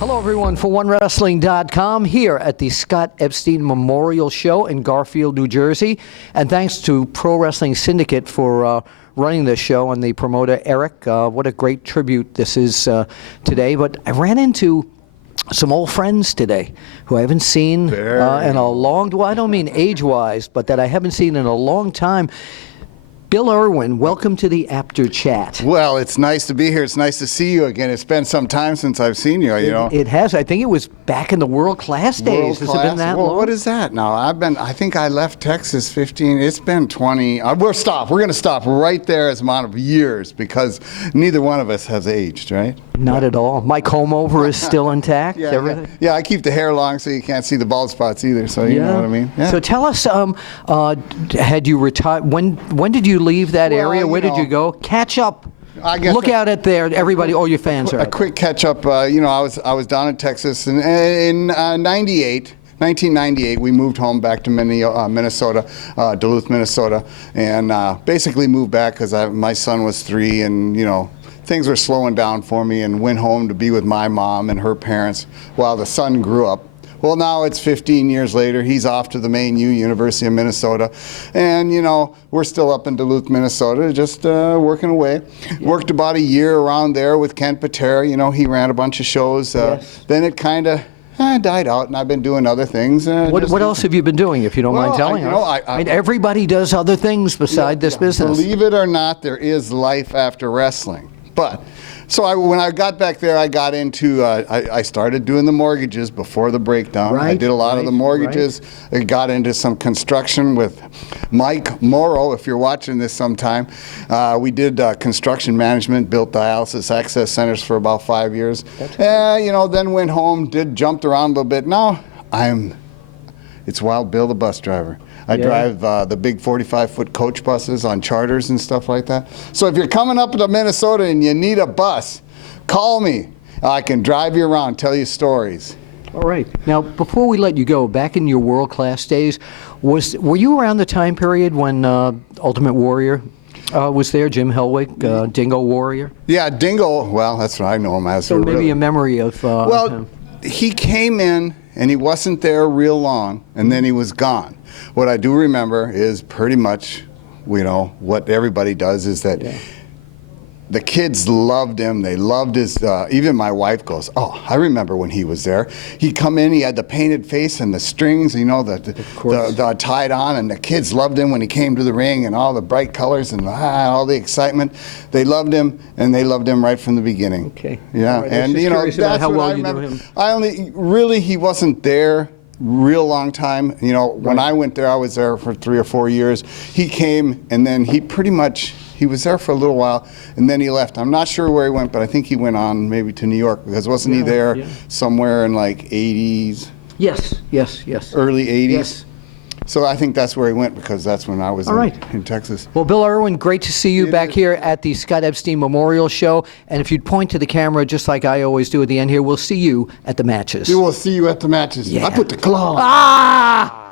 Hello, everyone, for OneWrestling.com here at the Scott Epstein Memorial Show in Garfield, New Jersey. And thanks to Pro Wrestling Syndicate for running this show and the promoter, Eric. What a great tribute this is today. But I ran into some old friends today who I haven't seen in a long, well, I don't mean age-wise, but that I haven't seen in a long time. Bill Irwin, welcome to the Apter Chat. Well, it's nice to be here. It's nice to see you again. It's been some time since I've seen you, you know. It has. I think it was back in the World Class days. Has it been that long? What is that now? I think I left Texas 15, it's been 20. We're going to stop right there as amount of years because neither one of us has aged, right? Not at all. My comb over is still intact. Yeah, I keep the hair long so you can't see the bald spots either, so you know what I mean. Yeah. So tell us, had you retired, when did you leave that area? Where did you go? Catch up. Look out at there, everybody, all your fans are. A quick catch up. I was down in Texas in 1998, we moved home back to Minnesota, Duluth, Minnesota, and basically moved back because my son was 3, and things were slowing down for me, and went home to be with my mom and her parents while the son grew up. Well, now it's 15 years later. He's off to the main University of Minnesota. And, we're still up in Duluth, Minnesota, just working away. Yeah. Worked about a year around there with Kent Patera. He ran a bunch of shows. Yes. Then it kind of died out, and I've been doing other things. What else have you been doing, if you don't mind telling us? I mean, everybody does other things beside this business. Believe it or not, there is life after wrestling. But when I got back there, I got into, I started doing the mortgages before the breakdown. I did a lot of the mortgages. I got into some construction with Mike Morrow, if you're watching this sometime. We did construction management, built dialysis access centers for about 5 years. Then went home, jumped around a little bit. Now it's Wild Bill, the bus driver. I drive the big 45-foot coach buses on charters and stuff like that. So if you're coming up to Minnesota and you need a bus, call me. I can drive you around, tell you stories. All right. Now, before we let you go, back in your world-class days, were you around the time period when Ultimate Warrior was there, Jim Hellwick, Dingo Warrior? Yeah, Dingo, well, that's what I know him as. So maybe a memory of him. He came in, and he wasn't there real long, and then he was gone. What I do remember is pretty much, what everybody does is that the kids loved him. They loved his, even my wife goes, oh, I remember when he was there. He'd come in, he had the painted face and the strings, the tied on, and the kids loved him when he came to the ring, and all the bright colors and all the excitement. They loved him, and they loved him right from the beginning. Okay. Yeah, right. And that's how well you knew him. He wasn't there real long time. When I went there, I was there for 3 or 4 years. He came, and then he was there for a little while, and then he left. I'm not sure where he went, but I think he went on maybe to New York, because wasn't he there somewhere in like 80s? Yes. Early 80s? Yes. So I think that's where he went, because that's when I was in Texas. Well, Bill Irwin, great to see you back here at the Scott Epstein Memorial Show. And if you'd point to the camera, just like I always do at the end here, we'll see you at the matches. We will see you at the matches. Yeah. I put the claw on. Ah!